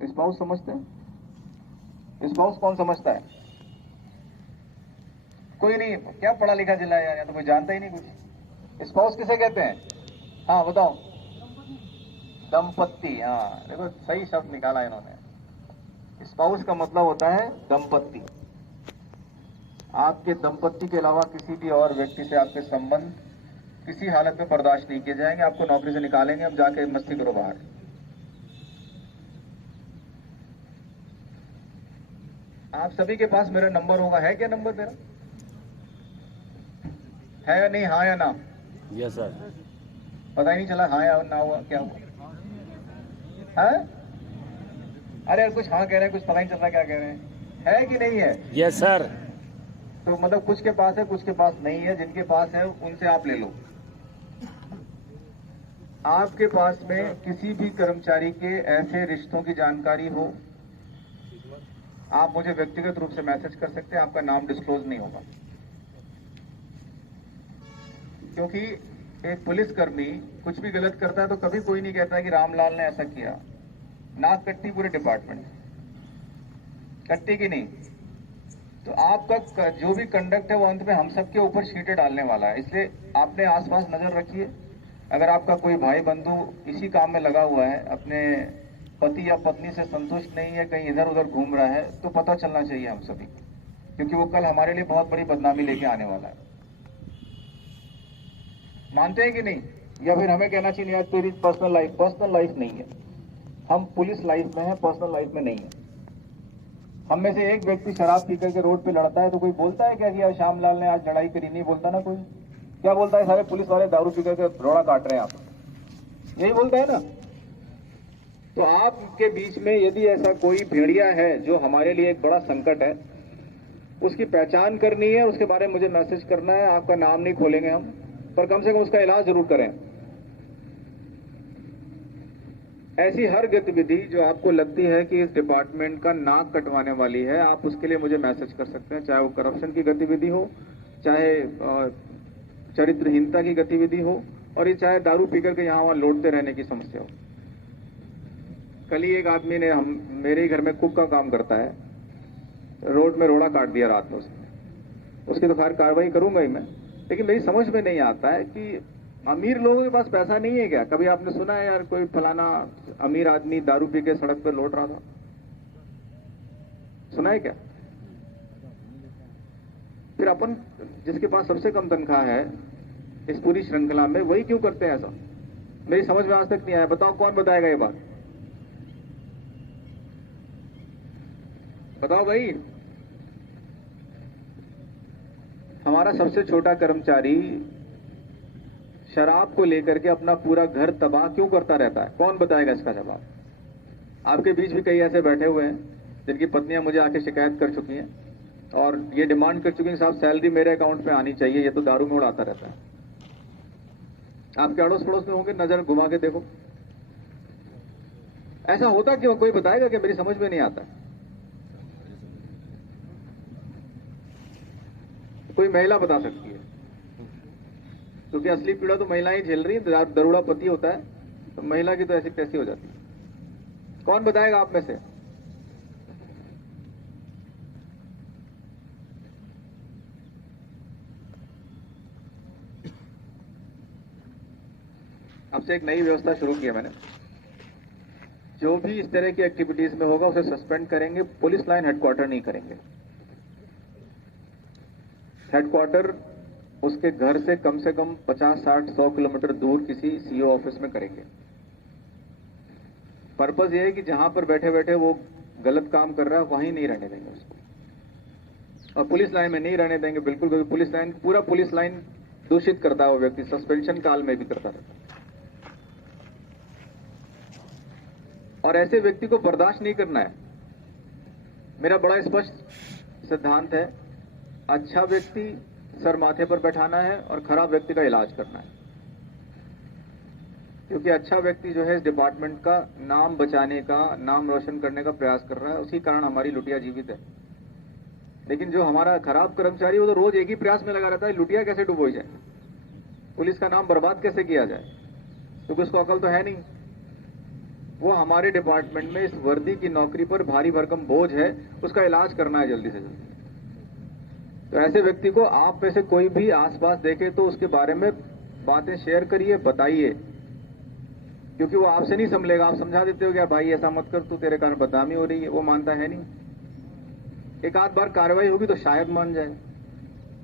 Spouse समझते हैं? Spouse कौन समझता है? कोई नहीं, क्या पढ़ा लिखा जिला है यार, तो कोई जानता ही नहीं कुछ। स्पाउस किसे कहते हैं? हाँ बताओ। दंपत्ति, हाँ देखो सही शब्द निकाला इन्होंने। स्पाउस का मतलब होता है दंपत्ति। आपके दंपत्ति के अलावा किसी भी और व्यक्ति से आपके संबंध किसी हालत में बर्दाश्त नहीं किए जाएंगे। आपको नौकरी से निकालेंगे, अब जाके मस्ती करो बाहर। आप सभी के पास मेरा नंबर होगा, है क्या नंबर मेरा? है या नहीं, हाँ या ना? Yes sir. पता ही नहीं चला हाँ या ना हुआ, क्या हुआ? हाँ? अरे यार कुछ हाँ कह रहे हैं, कुछ पता नहीं चल रहा क्या कह रहे हैं। है कि नहीं है? Yes sir. तो मतलब कुछ के पास है, कुछ के पास नहीं है। जिनके पास है उनसे आप ले लो। आपके पास में किसी भी कर्मचारी के ऐसे रिश्तों की जानकारी हो, आप मुझे व्यक्तिगत रूप से मैसेज कर सकते हैं। आपका नाम डिस्क्लोज नहीं होगा, क्योंकि एक पुलिसकर्मी कुछ भी गलत करता है तो कभी कोई नहीं कहता कि रामलाल ने ऐसा किया। नाक कट्टी पूरे डिपार्टमेंट, कट्टी की नहीं। तो आपका जो भी कंडक्ट है वो अंत में हम सबके ऊपर शीटें डालने वाला है। इसलिए आपने आसपास नजर रखिए। अगर आपका कोई भाई बंधु इसी काम में लगा हुआ है, अपने पति या पत्नी से संतुष्ट नहीं है, कहीं इधर उधर घूम रहा है, तो पता चलना चाहिए हम सभी, क्योंकि वो कल हमारे लिए बहुत बड़ी बदनामी लेके आने वाला है। मानते हैं कि नहीं? या फिर हमें कहना चाहिए यार तेरी पर्सनल लाइफ नहीं है। हम पुलिस लाइफ में है, पर्सनल लाइफ में नहीं है। हम में से एक व्यक्ति शराब पी करके रोड पे लड़ता है तो कोई बोलता है क्या कि यार श्यामलाल ने आज लड़ाई करी? नहीं बोलता ना कोई। क्या बोलता है? सारे पुलिस वाले दारू पी करके रोड़ा काट रहे हैं आप, यही बोलता है ना। तो आपके बीच में यदि ऐसा कोई भेड़िया है जो हमारे लिए एक बड़ा संकट है, उसकी पहचान करनी है, उसके बारे में मुझे मैसेज करना है। आपका नाम नहीं खोलेंगे हम, पर कम से कम उसका इलाज जरूर करें। ऐसी हर गतिविधि जो आपको लगती है कि इस डिपार्टमेंट का नाक कटवाने वाली है, आप उसके लिए मुझे मैसेज कर सकते हैं। चाहे वो करप्शन की गतिविधि हो, चाहे चरित्रहीनता की गतिविधि हो, और ये चाहे दारू पीकर के यहाँ वहां लौटते रहने की समस्या हो। कल ही एक आदमी ने, हम मेरे ही घर में कुक का काम करता है, रोड में रोड़ा काट दिया रात में उसने। उसकी तो खैर कार्रवाई करूंगा ही मैं, लेकिन मेरी समझ में नहीं आता है कि अमीर लोगों के पास पैसा नहीं है क्या? कभी आपने सुना है यार कोई फलाना अमीर आदमी दारू पी के सड़क पर लौट रहा था? सुना है क्या? फिर अपन जिसके पास सबसे कम तनख्वाह है इस पूरी श्रृंखला में, वही क्यों करते हैं ऐसा? मेरी समझ में आज तक नहीं आया। बताओ कौन बताएगा ये बात? बताओ भाई। हमारा सबसे छोटा कर्मचारी शराब को लेकर के अपना पूरा घर तबाह क्यों करता रहता है? कौन बताएगा इसका जवाब? आपके बीच भी कई ऐसे बैठे हुए हैं जिनकी पत्नियां मुझे आके शिकायत कर चुकी हैं और ये डिमांड कर चुकी हैं, साहब सैलरी मेरे अकाउंट में आनी चाहिए, ये तो दारू में उड़ाता रहता है। आपके अड़ोस पड़ोस में होंगे, नजर घुमा के देखो। ऐसा होता क्यों? कोई बताएगा कि? मेरी समझ में नहीं आता। कोई महिला बता सकती है, क्योंकि असली पीड़ा तो महिलाएं झेल रही है। दरोड़ा पति होता है तो महिला की तो ऐसी तैसी हो जाती है। कौन बताएगा आप में से? अब से एक नई व्यवस्था शुरू की है मैंने। जो भी इस तरह की एक्टिविटीज में होगा उसे सस्पेंड करेंगे। पुलिस लाइन हेडक्वार्टर नहीं करेंगे। हेडक्वार्टर उसके घर से कम 50, 60, 100 किलोमीटर दूर किसी सीओ ऑफिस में करेंगे। पर्पज ये है कि जहां पर बैठे बैठे वो गलत काम कर रहा है वहीं नहीं रहने देंगे उसको, और पुलिस लाइन में नहीं रहने देंगे बिल्कुल। क्योंकि पुलिस लाइन, पूरा पुलिस लाइन दूषित करता है वो व्यक्ति, सस्पेंशन काल में भी करता रहता है। और ऐसे व्यक्ति को बर्दाश्त नहीं करना है। मेरा बड़ा स्पष्ट सिद्धांत है, अच्छा व्यक्ति सर माथे पर बैठाना है और खराब व्यक्ति का इलाज करना है। क्योंकि अच्छा व्यक्ति जो है इस डिपार्टमेंट का नाम बचाने का, नाम रोशन करने का प्रयास कर रहा है, उसी कारण हमारी लुटिया जीवित है। लेकिन जो हमारा खराब कर्मचारी, वो तो रोज एक ही प्रयास में लगा रहता है, लुटिया कैसे डुबोई जाए, पुलिस का नाम बर्बाद कैसे किया जाए, क्योंकि उसको अकल तो है नहीं। वो हमारे डिपार्टमेंट में इस वर्दी की नौकरी पर भारी भरकम बोझ है, उसका इलाज करना है जल्दी से जल्दी। तो ऐसे व्यक्ति को आप में से कोई भी आसपास देखे तो उसके बारे में बातें शेयर करिए, बताइए, क्योंकि वो आपसे नहीं संभलेगा। आप समझा देते हो क्या भाई ऐसा मत कर, तू तेरे कारण बदनामी हो रही है, वो मानता है नहीं। एक आध बार कार्रवाई होगी तो शायद मान जाए,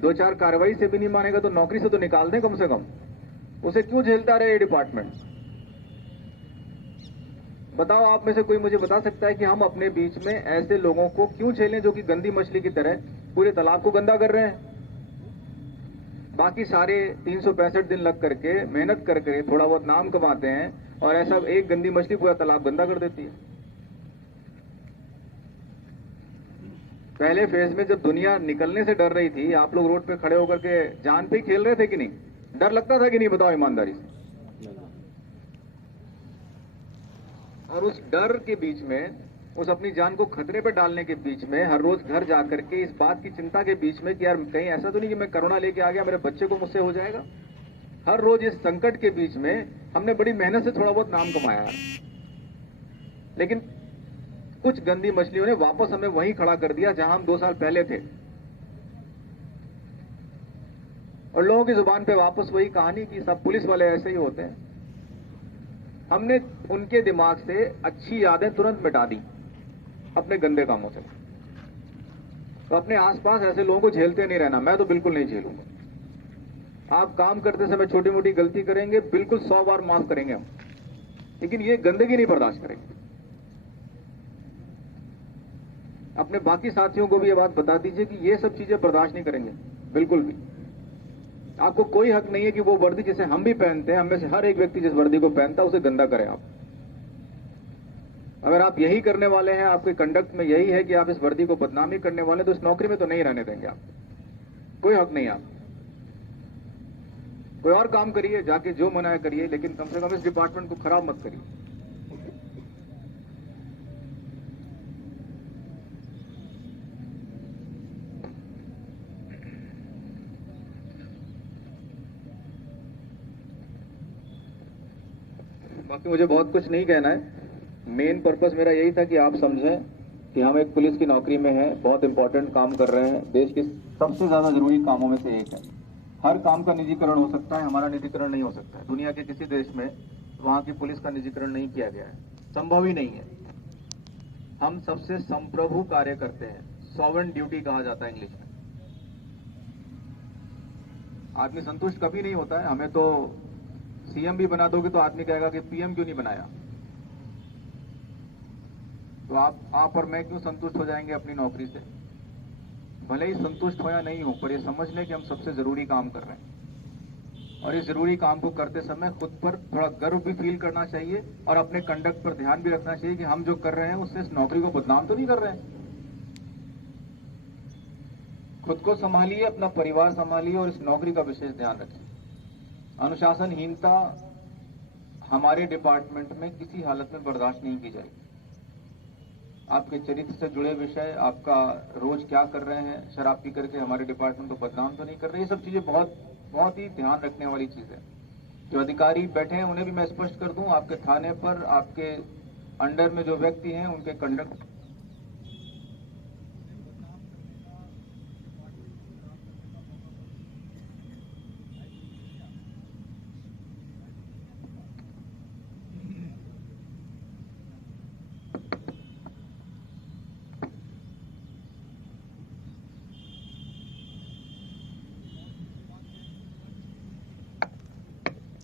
2-4 कार्रवाई से भी नहीं मानेगा तो नौकरी से तो निकाल दें कम से कम। उसे क्यों झेलता रहे ये डिपार्टमेंट? बताओ, आप में से कोई मुझे बता सकता है कि हम अपने बीच में ऐसे लोगों को क्यों झेलें जो कि गंदी मछली की तरह पूरे तालाब को गंदा कर रहे हैं? बाकी सारे 365 दिन लग करके मेहनत करके थोड़ा बहुत नाम कमाते हैं, और ऐसा एक गंदी मछली पूरा तालाब गंदा कर देती है। पहले फेज में जब दुनिया निकलने से डर रही थी, आप लोग रोड पे खड़े होकर के जान पे खेल रहे थे कि नहीं? डर लगता था कि नहीं? बताओ ईमानदारी से। और उस डर के बीच में, उस अपनी जान को खतरे पर डालने के बीच में, हर रोज घर जाकर के इस बात की चिंता के बीच में कि यार कहीं ऐसा तो नहीं कि मैं कोरोना लेके आ गया, मेरे बच्चे को मुझसे हो जाएगा। हर रोज इस संकट के बीच में हमने बड़ी मेहनत से थोड़ा बहुत नाम कमाया है, लेकिन कुछ गंदी मछलियों ने वापस हमें वहीं खड़ा कर दिया जहां हम 2 साल पहले थे। और लोगों की जुबान पे वापस वही कहानी कि सब पुलिस वाले ऐसे ही होते हैं। हमने उनके दिमाग से अच्छी यादें तुरंत मिटा दी अपने गंदे कामों से। तो अपने आसपास ऐसे लोगों को झेलते नहीं रहना। मैं तो बिल्कुल नहीं झेलूंगा। आप काम करते समय छोटी मोटी गलती करेंगे, बिल्कुल 100 बार माफ करेंगे हम, लेकिन ये गंदगी नहीं बर्दाश्त करेंगे। अपने बाकी साथियों को भी ये बात बता दीजिए कि ये सब चीजें बर्दाश्त नहीं करेंगे बिल्कुल भी। आपको कोई हक नहीं है कि वो वर्दी जिसे हम भी पहनते हैं, हम में से हर एक व्यक्ति जिस वर्दी को पहनता है उसे गंदा करें आप। अगर आप यही करने वाले हैं, आपके कंडक्ट में यही है कि आप इस वर्दी को बदनामी करने वाले, तो इस नौकरी में तो नहीं रहने देंगे आप। कोई हक नहीं आप। कोई और काम करिए, जाके जो मना है करिए, लेकिन कम से कम इस डिपार्टमेंट को खराब मत करिए। बाकी मुझे बहुत कुछ नहीं कहना है। मेन पर्पस मेरा यही था कि आप समझें कि हम एक पुलिस की नौकरी में हैं, बहुत इंपॉर्टेंट काम कर रहे हैं, देश के सबसे ज्यादा जरूरी कामों में से एक है। हर काम का निजीकरण हो सकता है, हमारा निजीकरण नहीं हो सकता है। दुनिया के किसी देश में वहां की पुलिस का निजीकरण नहीं किया गया है, संभव ही नहीं है। हम सबसे संप्रभु कार्य करते हैं, सॉवरेन ड्यूटी कहा जाता है इंग्लिश में। आदमी संतुष्ट कभी नहीं होता है। हमें तो सीएम भी बना दोगे तो आदमी कहेगा कि पीएम क्यों नहीं बनाया। तो आप और मैं क्यों संतुष्ट हो जाएंगे अपनी नौकरी से? भले ही संतुष्ट हो या नहीं हो, पर ये समझ लें कि हम सबसे जरूरी काम कर रहे हैं, और इस जरूरी काम को करते समय खुद पर थोड़ा गर्व भी फील करना चाहिए, और अपने कंडक्ट पर ध्यान भी रखना चाहिए कि हम जो कर रहे हैं उससे इस नौकरी को बदनाम तो नहीं कर रहे हैं। खुद को संभालिए, अपना परिवार संभालिए, और इस नौकरी का विशेष ध्यान रखें। अनुशासनहीनता हमारे डिपार्टमेंट में किसी हालत में बर्दाश्त नहीं की जाएगी। आपके चरित्र से जुड़े विषय, आपका रोज क्या कर रहे हैं, शराब पी करके हमारे डिपार्टमेंट को बदनाम तो नहीं कर रहे, ये सब चीजें बहुत ही ध्यान रखने वाली चीज है। जो अधिकारी बैठे हैं उन्हें भी मैं स्पष्ट कर दूं, आपके थाने पर आपके अंडर में जो व्यक्ति हैं उनके कंडक्ट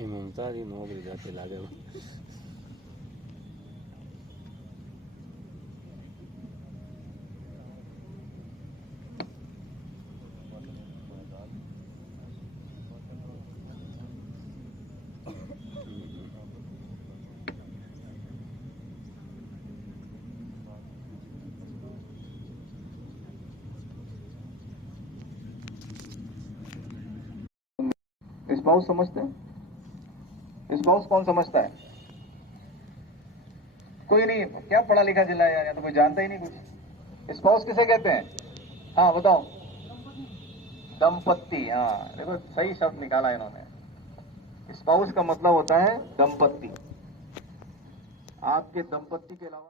ममता दी नौकरी जाके लागे। स्पाउस समझते हैं? स्पाउस कौन समझता है? कोई नहीं। क्या पढ़ा लिखा जिला है यार, तो कोई जानता ही नहीं कुछ। स्पाउस किसे कहते हैं? हाँ बताओ। दंपत्ति। हाँ देखो, सही शब्द निकाला इन्होंने। स्पाउस का मतलब होता है दंपत्ति। आपके दंपत्ति के अलावा